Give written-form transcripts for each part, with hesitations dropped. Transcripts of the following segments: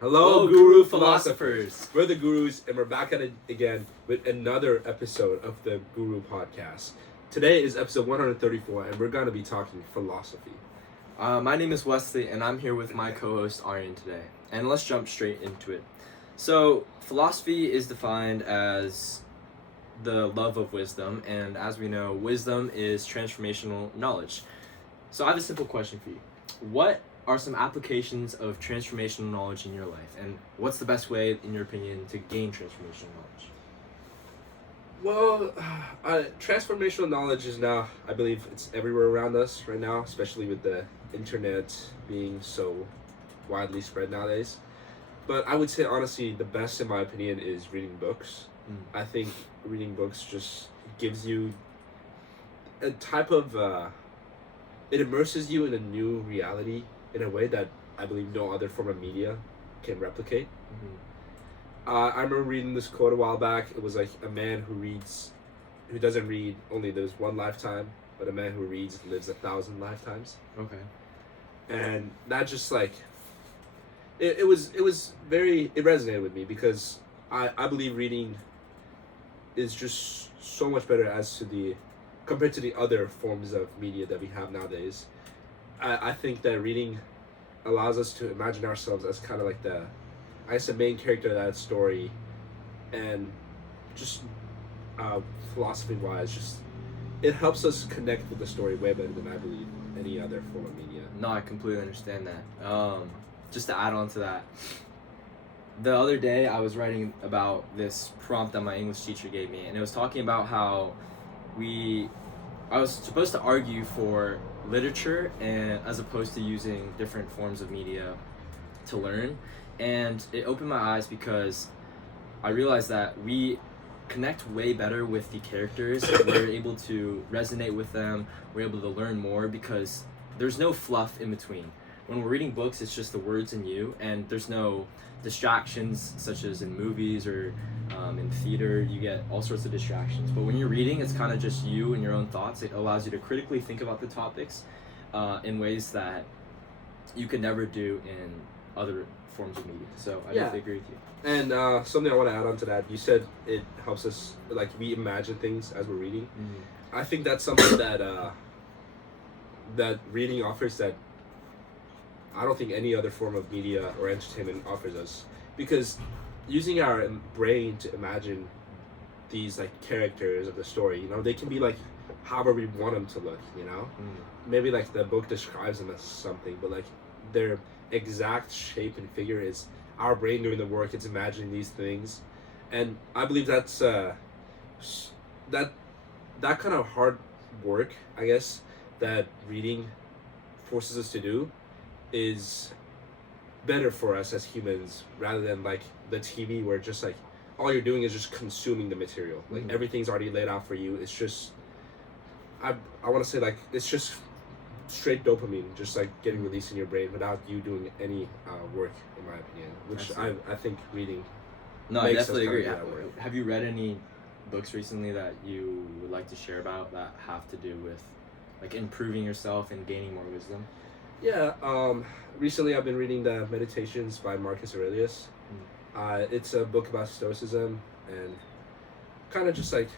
Hello, Guru Philosophers. We're the Gurus, and we're back at it again with another episode of the Guru Podcast. Today is episode 134, and we're going to be talking philosophy. My name is Wesley, and I'm here with my co-host Aryan today. And let's jump straight into it. So, philosophy is defined as the love of wisdom, and as we know, wisdom is transformational knowledge. So I have a simple question for you. What are some applications of transformational knowledge in your life, and what's the best way, in your opinion, to gain transformational knowledge? Well, transformational knowledge is now, I believe it's everywhere around us right now, especially with the internet being so widely spread nowadays. But I would say, honestly, the best, in my opinion, is reading books. I think reading books just gives you a type of, it immerses you in a new reality in a way that I believe no other form of media can replicate. I remember reading this quote a while back. It was like, a man who doesn't read only lives one lifetime, but a man who reads lives 1,000 lifetimes. Okay. And that just like, it resonated with me because I believe reading is just so much better compared to the other forms of media that we have nowadays. I think that reading allows us to imagine ourselves as kind of like the main character of that story, and just philosophy-wise, just it helps us connect with the story way better than I believe any other form of media. No, I completely understand that. Just to add on to that, the other day I was writing about this prompt that my English teacher gave me, and it was talking about how I was supposed to argue for literature and as opposed to using different forms of media to learn, and it opened my eyes because I realized that we connect way better with the characters. We're able to resonate with them, we're able to learn more because there's no fluff in between. When we're reading books, it's just the words and you, and there's no distractions such as in movies or in theater. You get all sorts of distractions, but when you're reading, it's kind of just you and your own thoughts. It allows you to critically think about the topics in ways that you could never do in other forms of media. So I definitely agree with you. And something I want to add on to that, you said it helps us, like, we imagine things as we're reading. I think that's something that that reading offers that I don't think any other form of media or entertainment offers us, because using our brain to imagine these like characters of the story, they can be like however we want them to look, maybe like the book describes them as something, but like their exact shape and figure is our brain doing the work. It's imagining these things, and I believe that's that kind of hard work, I guess, that reading forces us to do is better for us as humans rather than like the TV, where just like all you're doing is just consuming the material. Like everything's already laid out for you. It's just I want to say, like, it's just straight dopamine just like getting released in your brain without you doing any work, in my opinion, which I think reading I definitely agree. Have you read any books recently that you would like to share about that have to do with like improving yourself and gaining more wisdom? Yeah, recently I've been reading the Meditations by Marcus Aurelius. It's a book about Stoicism, and kind of just like,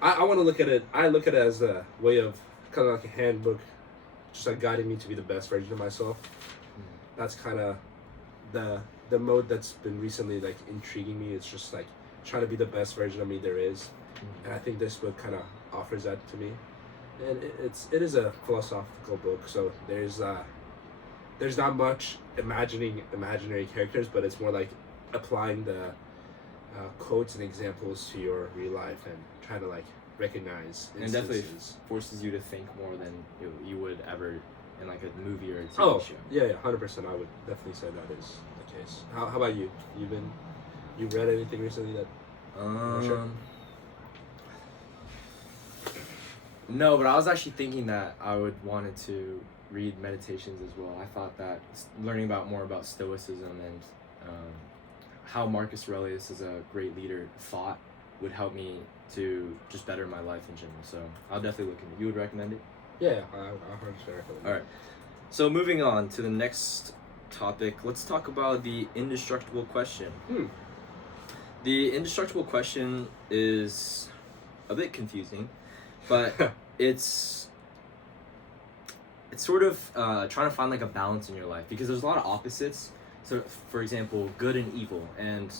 I want to look at it, I look at it as a way of kind of like a handbook, just like guiding me to be the best version of myself. That's kind of the mode that's been recently like intriguing me. It's just like trying to be the best version of me there is, and I think this book kind of offers that to me. And it is a philosophical book, so there's not much imaginary characters, but it's more like applying the quotes and examples to your real life and trying to like recognize instances. And definitely forces you to think more than you would ever in like a movie or a TV show. Yeah, 100%. I would definitely say that is the case. How about you? You read anything recently that? Sure? No, but I was actually thinking that I would wanted to read Meditations as well. I thought that learning more about Stoicism and how Marcus Aurelius is a great leader thought would help me to just better my life in general. So I'll definitely look into it. You would recommend it? Yeah, I heard sure. All right. So moving on to the next topic. Let's talk about the indestructible question. Hmm. The indestructible question is a bit confusing, but it's sort of trying to find like a balance in your life, because there's a lot of opposites. So, for example, good and evil, and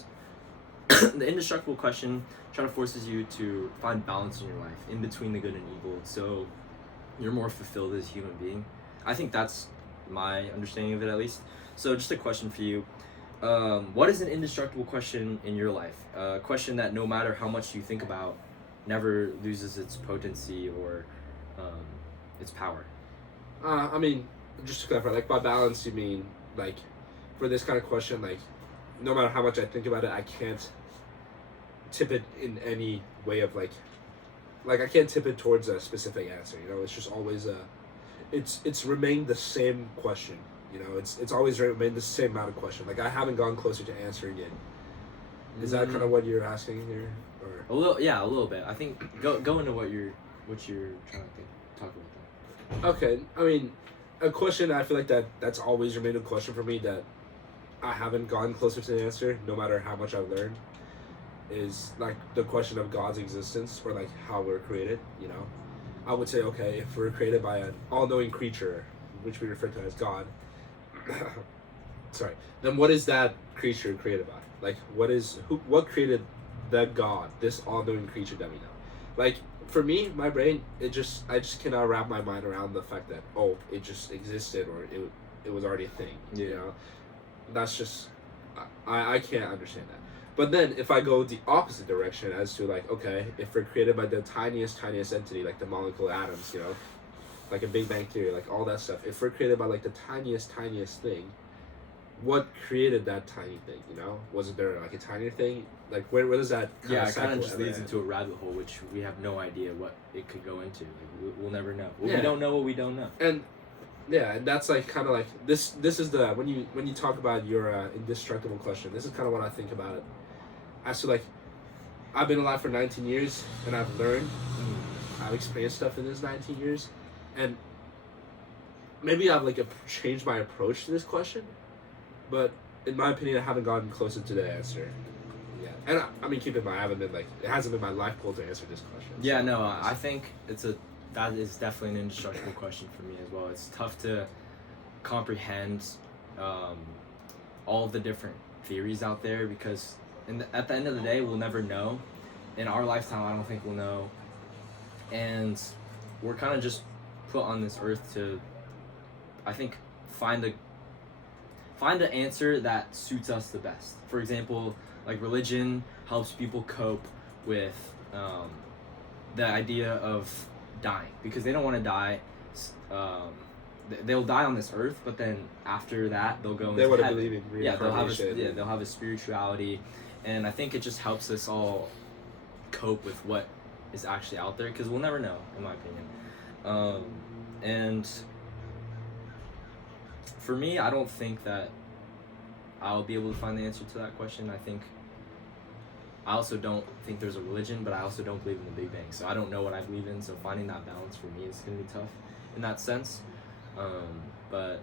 the indestructible question trying to forces you to find balance in your life in between the good and evil, so you're more fulfilled as a human being. I think that's my understanding of it, at least. So, just a question for you. What is an indestructible question in your life? A question that no matter how much you think about, never loses its potency or its power. I mean, just to clarify, like by balance, you mean like for this kind of question, like no matter how much I think about it, I can't tip it in any way of like I can't tip it towards a specific answer. You know, it's just always it's remained the same question. You know, it's always remained the same amount of question. Like I haven't gone closer to answering it. Is that kind of what you're asking here, or a little bit? I think go into what you're trying to talk about. That. Okay, I mean, a question I feel like that's always remained a question for me that I haven't gone closer to the answer, no matter how much I've learned, is like the question of God's existence, or like how we're created. You know, I would say, okay, if we're created by an all-knowing creature, which we refer to as God, sorry, then what is that creature created by? Like, what created that God, this all-knowing creature that we know? Like, for me, my brain, I just cannot wrap my mind around the fact that, oh, it just existed, or it was already a thing. Yeah. You know, that's just, I can't understand that. But then if I go the opposite direction as to like, okay, if we're created by the tiniest entity, like the molecule atoms, you know, like a Big Bang Theory, like all that stuff, if we're created by like the tiniest thing, what created that tiny thing, you know? Wasn't there like a tinier thing? Like where does that it kind of just leads into a rabbit hole, which we have no idea what it could go into. Like, we'll never know. We don't know what we don't know. And yeah, and that's like kind of like this is the when you talk about your indestructible question, this is kind of what I think about it. As to like, I've been alive for 19 years and I've learned, I've experienced stuff in this 19 years, and maybe I've like changed my approach to this question, but in my opinion, I haven't gotten closer to the answer. Yeah, and I mean, keep in mind, it hasn't been my life goal to answer this question. Yeah, so. No, I think that is definitely an indestructible question for me as well. It's tough to comprehend all of the different theories out there, because at the end of the day, we'll never know. In our lifetime, I don't think we'll know. And we're kind of just put on this earth to, I think, find an answer that suits us the best. For example, like religion helps people cope with the idea of dying, because they don't want to die. They'll die on this earth, but then after that, they'll go into heaven. Believe in reincarnation. They'll have a spirituality. And I think it just helps us all cope with what is actually out there, because we'll never know, in my opinion. And for me, I don't think that I'll be able to find the answer to that question. I also don't think there's a religion, but I also don't believe in the Big Bang. So I don't know what I believe in, so finding that balance for me is going to be tough in that sense. But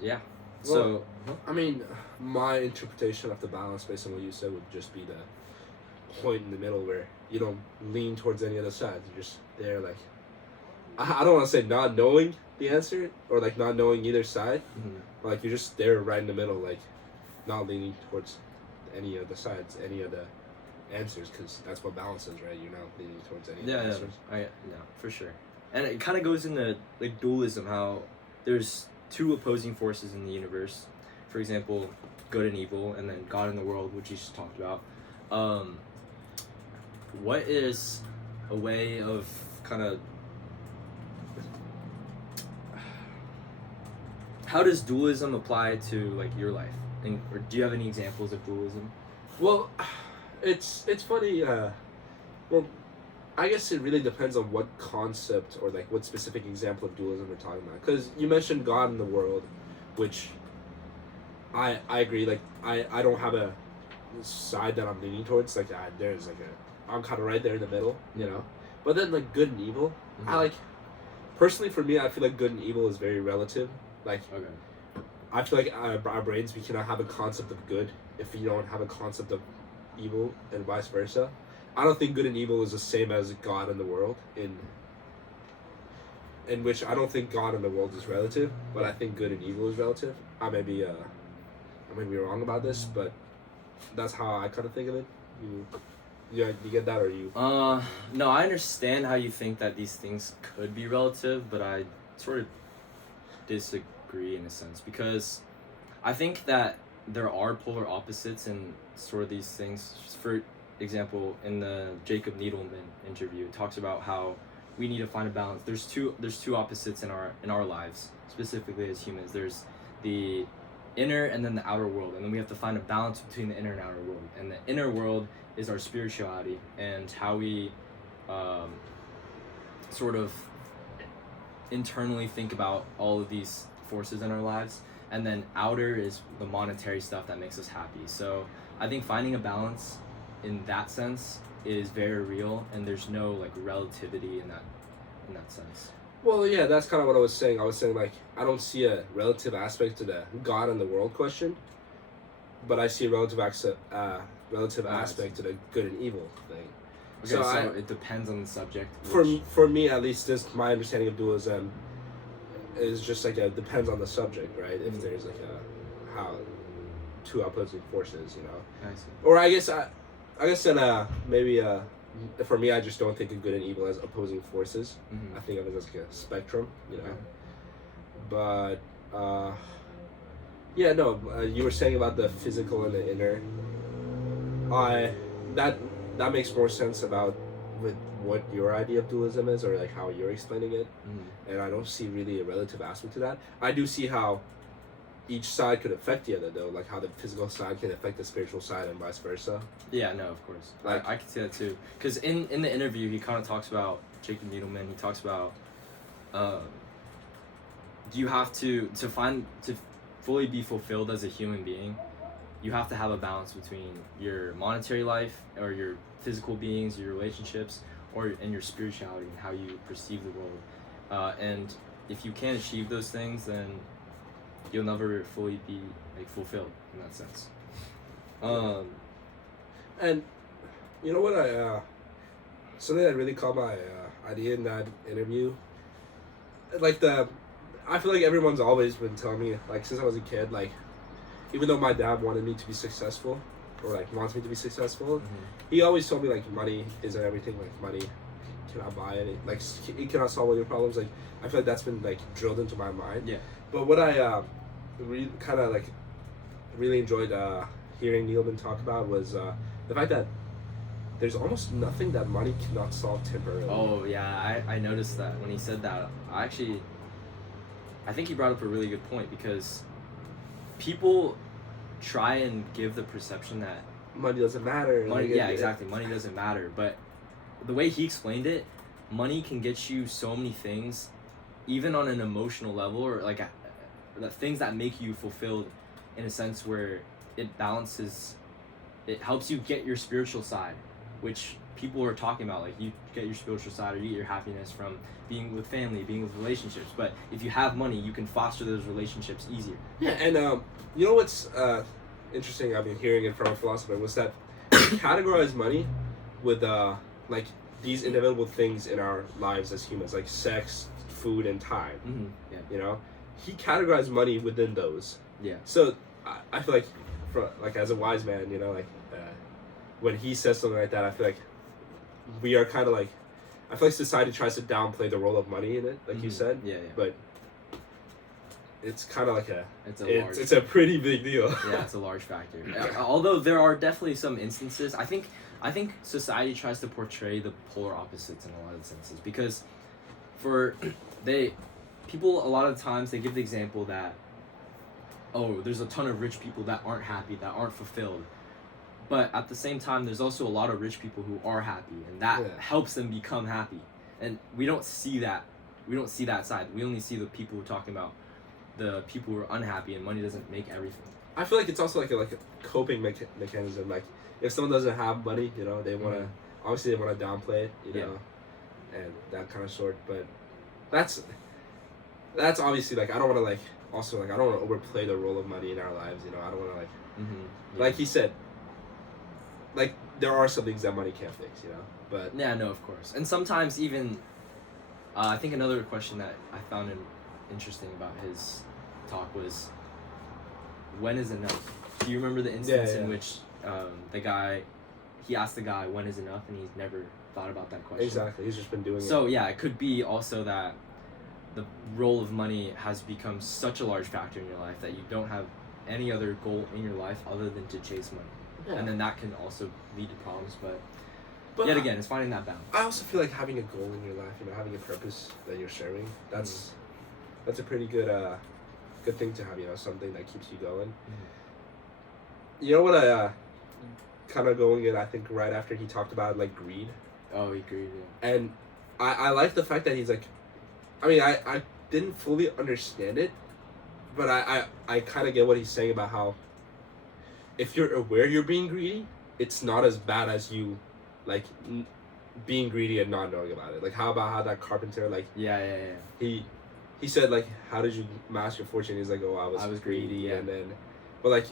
yeah. Well, I mean, my interpretation of the balance based on what you said would just be the point in the middle where you don't lean towards any other side. You're just there, like, I don't want to say not knowing the answer, or like not knowing either side, but like you're just there right in the middle, like not leaning towards any of the sides, any of the answers, because that's what balance is, right? You're not leaning towards any of the answers. Yeah, for sure. And it kind of goes into like dualism, how there's two opposing forces in the universe. For example, good and evil, and then God and the world, which you just talked about. What is a way of kind of, how does dualism apply to like your life? And, or do you have any examples of dualism? Well, it's funny. Well, I guess it really depends on what concept or like what specific example of dualism we're talking about. Because you mentioned God in the world, which I agree. Like I don't have a side that I'm leaning towards. Like there's like I'm kind of right there in the middle, you know. But then like good and evil, I like personally for me, I feel like good and evil is very relative. Like I feel like our brains, we cannot have a concept of good if we don't have a concept of evil, and vice versa. I don't think good and evil is the same as God and the world, in which I don't think God and the world is relative, but I think good and evil is relative. I may be wrong about this, but that's how I kind of think of it. You get that, or you? No, I understand how you think that these things could be relative, but I sort of disagree in a sense, because I think that there are polar opposites in sort of these things. For example, in the Jacob Needleman interview, it talks about how we need to find a balance. There's two opposites in our lives, specifically as humans. There's the inner and then the outer world, and then we have to find a balance between the inner and outer world. And the inner world is our spirituality and how we sort of internally think about all of these forces in our lives, and then outer is the monetary stuff that makes us happy. So I think finding a balance in that sense is very real, and there's no like relativity in that sense. Well, yeah, that's kind of what I was saying. I was saying, like, I don't see a relative aspect to the God and the world question, but I see a relative aspect to the good and evil thing. Okay, so it depends on the subject. For me, at least, this my understanding of dualism is just like depends on the subject, right? If there's like how two opposing forces, you know. I see. Or I guess that maybe for me, I just don't think of good and evil as opposing forces. Mm-hmm. I think of it as like a spectrum, you know. Okay. But yeah, no. You were saying about the physical and the inner. That makes more sense with what your idea of dualism is, or like how you're explaining it. Mm-hmm. And I don't see really a relative aspect to that. I do see how each side could affect the other, though, like how the physical side can affect the spiritual side and vice versa. Yeah, no, of course. Like, I can see that too. Because in the interview, he kind of talks about Jacob Needleman. He talks about you have to fully be fulfilled as a human being, you have to have a balance between your monetary life or your physical beings, your relationships, and your spirituality and how you perceive the world. And if you can't achieve those things, then you'll never fully be like fulfilled in that sense. And you know what something that really caught my idea in that interview, like I feel like everyone's always been telling me, like, since I was a kid, like, even though my dad wanted me to be successful, or like wants me to be successful, he always told me, like, money isn't everything. Like, money cannot buy any, like, it cannot solve all your problems. Like, I feel like that's been like drilled into my mind. Yeah. But what I really enjoyed hearing Needleman talk about was the fact that there's almost nothing that money cannot solve temporarily. Oh yeah, I noticed that when he said that. I think he brought up a really good point, because people try and give the perception that money doesn't matter. Money, yeah, exactly. Money doesn't matter. But the way he explained it, money can get you so many things, even on an emotional level, or like the things that make you fulfilled, in a sense where it balances, it helps you get your spiritual side, which people are talking about. Like, you get your spiritual side, or you get your happiness from being with family, being with relationships. But if you have money, you can foster those relationships easier. Yeah, and you know what's interesting, I've been hearing it from a philosopher, was that he categorized money with like these inevitable things in our lives as humans, like sex, food, and time. Mm-hmm. Yeah. You know, he categorized money within those. Yeah. So I feel like, as a wise man, you know, like when he says something like that, I feel like we are kind of like, I feel like society tries to downplay the role of money in it, like you said. Yeah. But it's kind of like it's a pretty big deal. Yeah, it's a large factor. Although there are definitely some instances, I think society tries to portray the polar opposites in a lot of senses, because people a lot of times they give the example that, oh, there's a ton of rich people that aren't happy, that aren't fulfilled. But at the same time, there's also a lot of rich people who are happy, and that helps them become happy. And we don't see that. We don't see that side. We only see the people who are talking about the people who are unhappy, and money doesn't make everything. I feel like it's also like a coping mechanism. Like, if someone doesn't have money, you know, they want to obviously they want to downplay it, you know, and that kind of sort. But that's obviously, like, I don't want to like also like I don't want to overplay the role of money in our lives. You know, I don't want to like Mm-hmm. like he said, like there are some things that money can't fix. You know, but Yeah, no, of course. And sometimes even, I think another question that I found interesting about his talk was, when is enough? Do you remember the instance in which the guy, he asked the guy when is enough, and he's never thought about that question. Exactly, he's just been doing it. So yeah, it could be also that the role of money has become such a large factor in your life that you don't have any other goal in your life other than to chase money. Yeah. And then that can also lead to problems, but But yet again, it's finding that balance. I also feel like having a goal in your life, you know, having a purpose that you're sharing, that's a pretty good good thing to have, you know, something that keeps you going. You know what I kind of going in, I think right after he talked about like greed. Oh, he agreed, yeah. And I like the fact that he's like, I mean, I didn't fully understand it, but I kind of get what he's saying about how if you're aware you're being greedy, it's not as bad as you like being greedy and not knowing about it. Like how about how that carpenter, like Yeah. he said like, how did you amass your fortune? He's like, oh, I was greedy, yeah. and then but like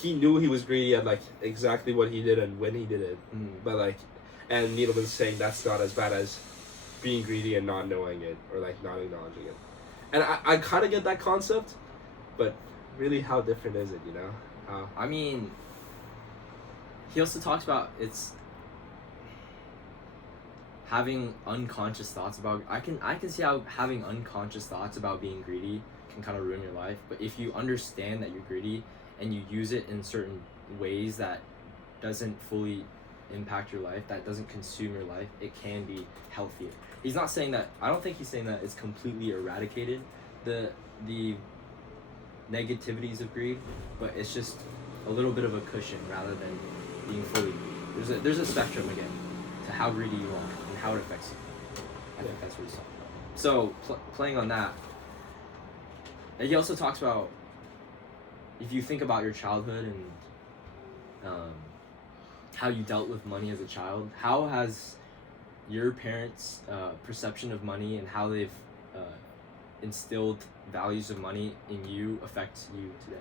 he knew he was greedy and like exactly what he did and when he did it. But like, and Needleman's saying that's not as bad as being greedy and not knowing it or like not acknowledging it. And I kind of get that concept, but really how different is it, you know? How I mean, he also talks about it's having unconscious thoughts about I can see how having unconscious thoughts about being greedy can kind of ruin your life. But if you understand that you're greedy and you use it in certain ways that doesn't fully impact your life, that doesn't consume your life, it can be healthier. He's not saying that, I don't think he's saying that it's completely eradicated the negativities of greed, but it's just a little bit of a cushion rather than being fully greedy. There's a spectrum again to how greedy you are and how it affects you. I think that's what he's talking about. So playing on that, and he also talks about if you think about your childhood and how you dealt with money as a child, how has your parents' perception of money and how they've instilled values of money in you affects you today?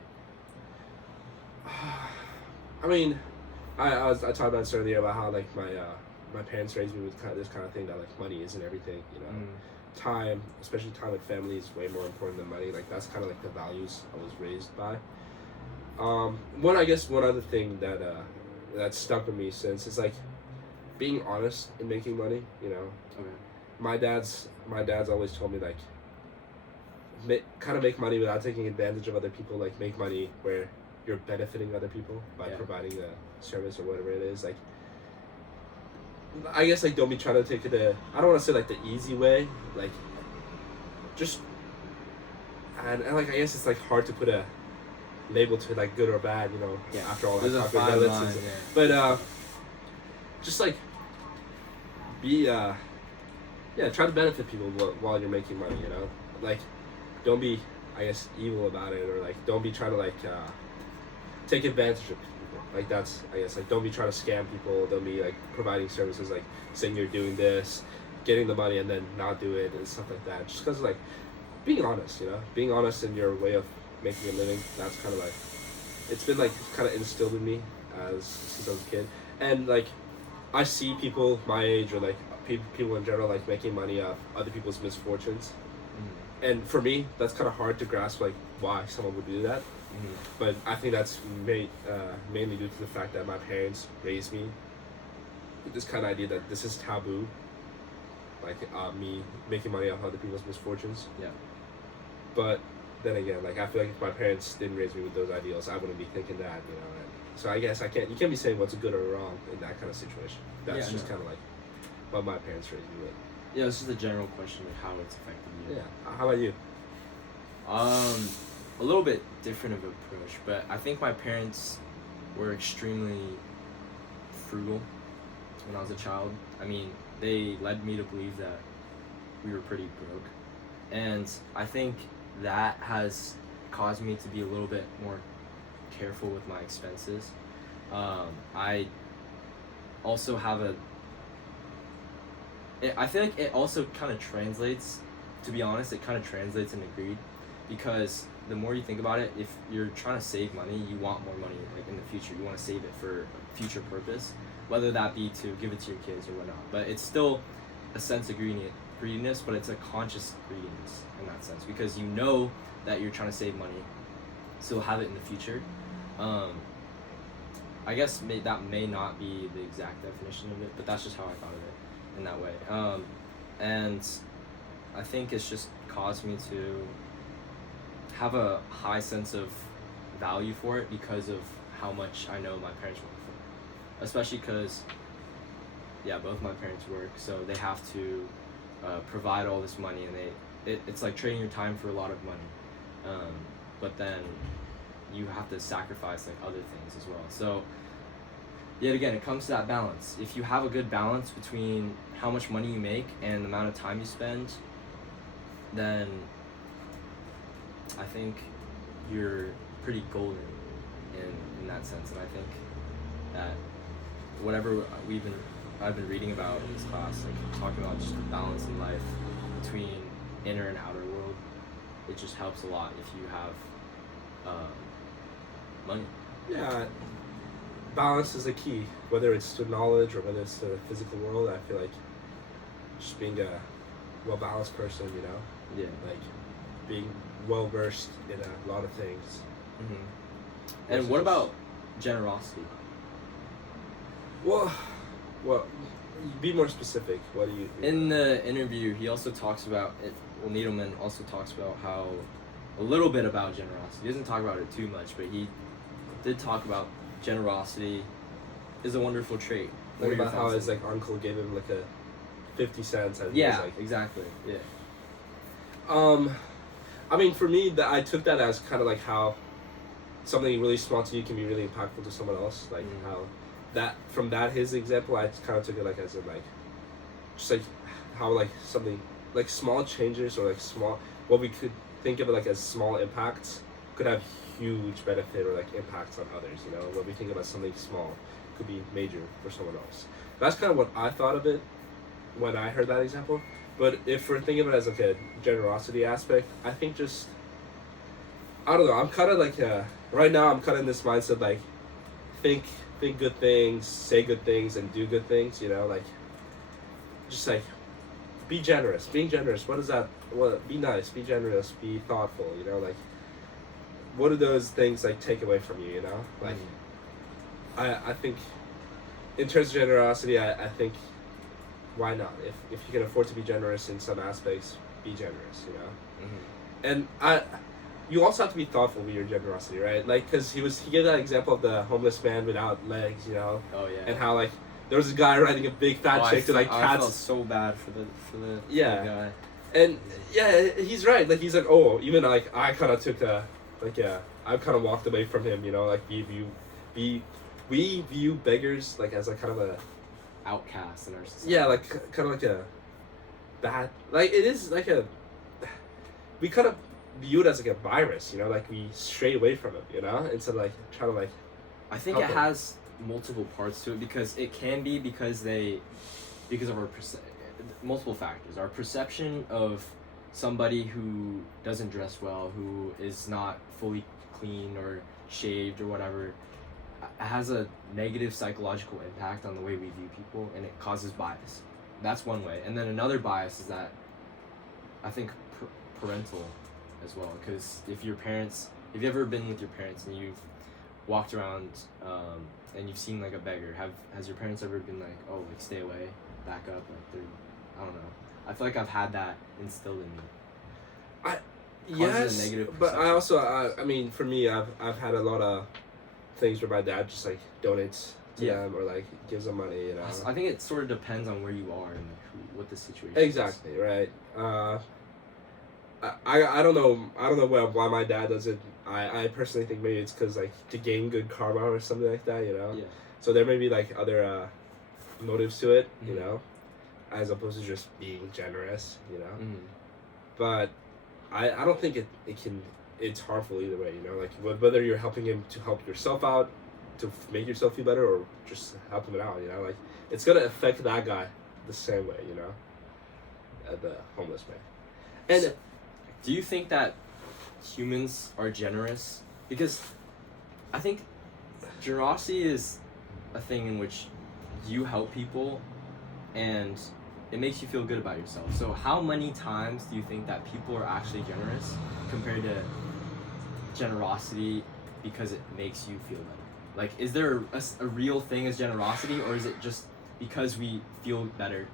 I mean, I talked about this earlier about how like my parents raised me with kind of this kind of thing that like money isn't everything, you know. Time, especially time with family, is way more important than money. Like that's kind of like the values I was raised by. One other thing that that stuck with me since is like being honest in making money, you know. Okay. My dad's always told me like kind of make money without taking advantage of other people, like make money where you're benefiting other people by providing a service or whatever it is. Like I guess like don't be trying to take it I don't want to say like the easy way, like just and like I guess it's like hard to put a label to like good or bad, you know. Yeah. After all, there's like, a fine line, yeah. But just like be try to benefit people while you're making money, you know. Like don't be, I guess, evil about it, or like don't be trying to like take advantage of people. Like that's, I guess, like don't be trying to scam people. Don't be like providing services like saying you're doing this, getting the money and then not do it and stuff like that. Just because like being honest, you know, being honest in your way of making a living. That's kind of like it's been like kind of instilled in me since I was a kid. And like I see people my age or like people in general like making money off other people's misfortunes. And for me, that's kind of hard to grasp, like why someone would do that. But I think that's mainly due to the fact that my parents raised me with this kind of idea that this is taboo, like me making money off other people's misfortunes. Yeah. But then again, like I feel like if my parents didn't raise me with those ideals, I wouldn't be thinking that, you know. And so I guess you can't be saying what's good or wrong in that kind of situation. That's just kind of like what my parents raised me with. Yeah, it's just a general question of how it's affected you. Yeah. How about you? A little bit different of approach, but I think my parents were extremely frugal when I was a child. I mean, they led me to believe that we were pretty broke. And I think that has caused me to be a little bit more careful with my expenses. I also have I feel like it also kind of translates, to be honest, it kind of translates into greed. because the more you think about it, if you're trying to save money, you want more money like in the future. You want to save it for a future purpose, whether that be to give it to your kids or whatnot. But it's still a sense of greediness, but it's a conscious greediness in that sense, because you know that you're trying to save money, so have it in the future. I guess that may not be the exact definition of it, but that's just how I thought of it in that way. And I think it's just caused me to have a high sense of value for it because of how much I know my parents work for. Especially because, yeah, both my parents work, so they have to provide all this money, and it's like trading your time for a lot of money. But then you have to sacrifice like other things as well. So yet again, it comes to that balance. If you have a good balance between how much money you make and the amount of time you spend, then I think you're pretty golden in that sense. And I think that whatever I've been reading about in this class, like talking about just the balance in life between inner and outer world, it just helps a lot if you have money. Yeah, balance is the key, whether it's to knowledge or whether it's to the physical world. I feel like just being a well-balanced person, you know, Yeah. like being well-versed in a lot of things. Mm-hmm. And what about generosity? Well, be more specific. What do you think? In the interview, he also talks about it. Well, Needleman also talks about how a little bit about generosity. He doesn't talk about it too much, but he did talk about generosity is a wonderful trait. What about how his like uncle gave him like a 50 cents? And yeah, he was like, exactly. Yeah. I mean, for me, I took that as kind of like how something really small to you can be really impactful to someone else. Like how his example, I kind of took it like as in like, just like how like something like small changes or like small, what we could think of it like as small impacts could have huge benefit or like impacts on others. You know, when we think about something small, could be major for someone else. That's kind of what I thought of it when I heard that example. But if we're thinking of it as like a generosity aspect, I think just, I don't know, I'm kind of like, right now I'm kind of in this mindset, like, think good things, say good things, and do good things, you know, like, just like, be generous. Being generous, what is that? Be nice, be generous, be thoughtful, you know, like, what do those things, like, take away from you, you know? Like, I think, in terms of generosity, I think, why not? If you can afford to be generous in some aspects, be generous, you know? Mm-hmm. And you also have to be thoughtful with your generosity, right? Like, because he gave that example of the homeless man without legs, you know? Oh, yeah. And how, like, there was a guy riding a big fat chick to, like, cats. I felt so bad for the guy. And, yeah, he's right. Like, he's like, oh, even, like, I kind of took I kind of walked away from him, you know? Like, we view beggars, like, as, like, kind of a outcast in our society. Yeah, like kind of like a bad, like it is like we kind of view it as like a virus, you know, like we stray away from it, you know, instead of like trying to like. I think it has multiple parts to it because it can be because of our multiple factors. Our perception of somebody who doesn't dress well, who is not fully clean or shaved or whatever, has a negative psychological impact on the way we view people, and it causes bias. That's one way. And then another bias is that I think parental as well, because if you've ever been with your parents and you've walked around and you've seen like a beggar, has your parents ever been like, oh, like stay away, back up, like they're, I don't know. I feel like I've had that instilled in me. Yes, but I also I mean for me I've had a lot of things where my dad just like donates to them or like gives them money, you know. I think it sort of depends on where you are and like what the situation exactly is. Right. I don't know why my dad does it. I personally think maybe it's because like to gain good karma or something like that, you know. Yeah. So there may be like other motives to it, mm-hmm. you know, as opposed to just being generous, you know. Mm-hmm. But I don't think it's harmful either way, you know, like whether you're helping him to help yourself out, to make yourself feel better, or just help him out, you know, like it's gonna affect that guy the same way, you know, the homeless man. And do you think that humans are generous, because I think generosity is a thing in which you help people and it makes you feel good about yourself. So how many times do you think that people are actually generous compared to generosity because it makes you feel better? Like, is there a real thing as generosity, or is it just because we feel better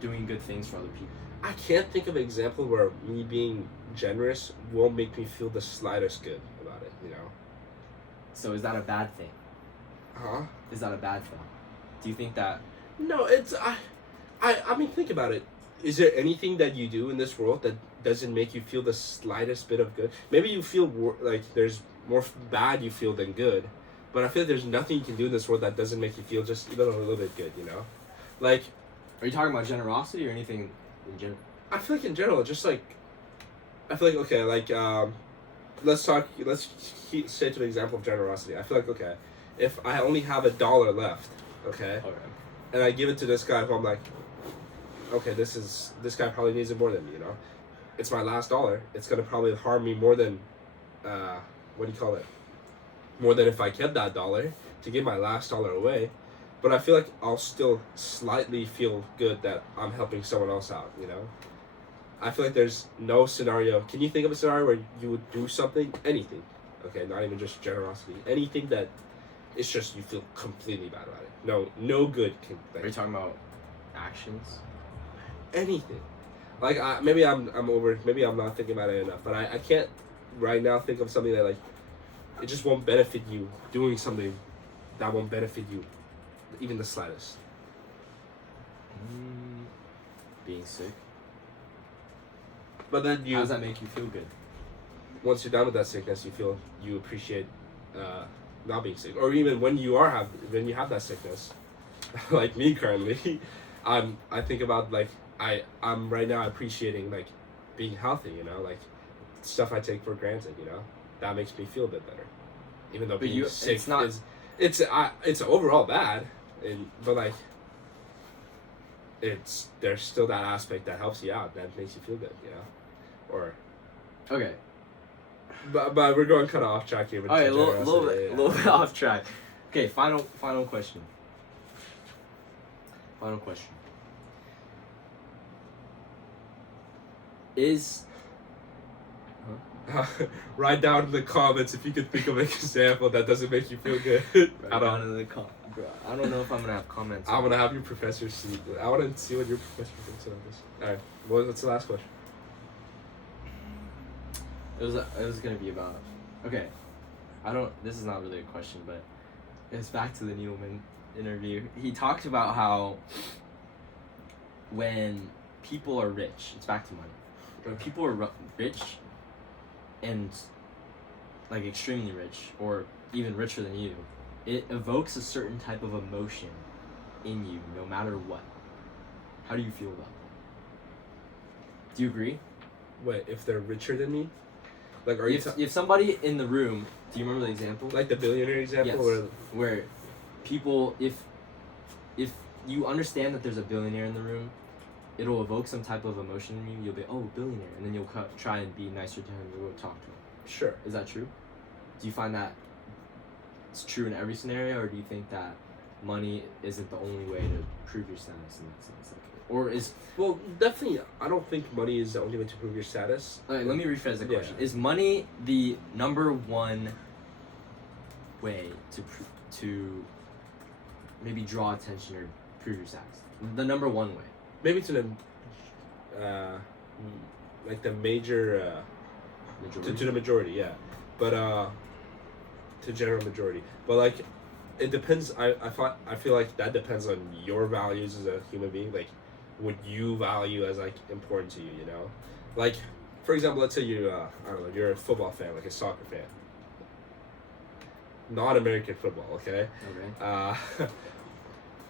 doing good things for other people? I can't think of an example where me being generous won't make me feel the slightest good about it, you know? So is that a bad thing? Huh? Is that a bad thing? Do you think that... No, it's I mean, think about it. Is there anything that you do in this world that doesn't make you feel the slightest bit of good? Maybe you feel like there's more bad you feel than good, but I feel like there's nothing you can do in this world that doesn't make you feel just even a little bit good, you know? Like, Are you talking about generosity or anything in general? I feel like in general, just like, I feel like, okay, like, let's say to the example of generosity. I feel like, okay, if I only have $1 left, okay, Okay. and I give it to this guy who I'm like, okay, this guy probably needs it more than me, you know? It's my last dollar. It's gonna probably harm me more than, what do you call it? More than if I kept that dollar to give my last dollar away. But I feel like I'll still slightly feel good that I'm helping someone else out, you know? I feel like there's no scenario. Can you think of a scenario where you would do something, anything, okay, not even just generosity, anything that it's just you feel completely bad about it. No good can. Are you talking about actions? Anything, like maybe I'm not thinking about it enough, but I can't right now think of something that like it just won't benefit you doing something that won't benefit you even the slightest. Being sick. But then How does that make you feel good? once you're done with that sickness, you appreciate not being sick, or even when you have that sickness, like me currently, I think about like I'm right now appreciating like being healthy, you know, like stuff I take for granted, you know, that makes me feel a bit better, even though being sick it's not. it's overall bad, but like there's still that aspect that helps you out, that makes you feel good, you know, or Okay. but we're going kind of off track here. With Okay, a little bit off track. Okay, final question. Final question. Is Write down in the comments if you could think of an example that doesn't make you feel good. I don't know if I'm gonna have comments. I want to have your professor see. I want to see what your professor thinks about this. All right, what's the last question? It was gonna be about. Okay, This is not really a question, but it's back to the Needleman interview. He talked about how when people are rich, it's back to money. When people are rich, and like extremely rich, or even richer than you, it evokes a certain type of emotion in you, no matter what. How do you feel about that? Do you agree? Wait, if they're richer than me, like if somebody in the room, do you remember the example? Like the billionaire example, yes. Where people, if you understand that there's a billionaire in the room, it'll evoke some type of emotion in you. You'll be, oh, billionaire, and then you'll try and be nicer to him. You'll talk to him. Sure. Is that true? Do you find that it's true in every scenario, or do you think that money isn't the only way to prove your status in that sense? Or is... Well, definitely, I don't think money is the only way to prove your status. Okay, let me rephrase the question. Yeah. Is money the number one way to maybe draw attention or prove your status? The number one way? Maybe to the, like the major, to the majority, yeah. But, to general majority. But like, it depends, I feel like that depends on your values as a human being, like, what you value as like important to you, you know? Like, for example, let's say you, I don't know, you're a football fan, like a soccer fan. Not American football, okay? Okay.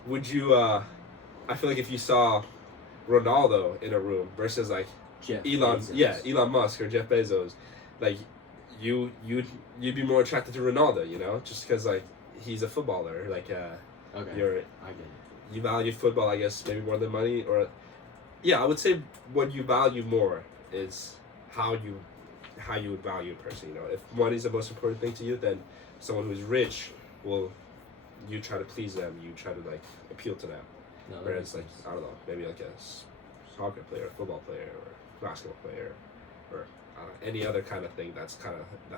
Would you, I feel like if you saw Ronaldo in a room versus like Elon Musk or Jeff Bezos, like you'd be more attracted to Ronaldo, you know, just because like he's a footballer, like okay, I get it. You value football, I guess, maybe more than money, or yeah, I would say what you value more is how you how you would value a person. You know, if money is the most important thing to you, then someone who's rich will, you try to please them, you try to like appeal to them. No, that Whereas makes like sense. I don't know, maybe like a soccer player, a football player, or basketball player, or any other kind of thing that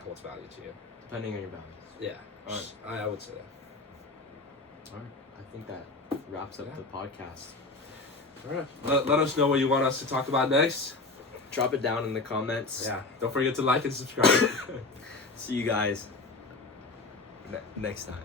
holds value to you. Depending on your values. Yeah, Alright. I would say that. All right. I think that wraps up Yeah. the podcast. All right, let us know what you want us to talk about next. Drop it down in the comments. Yeah, don't forget to like and subscribe. See you guys next time.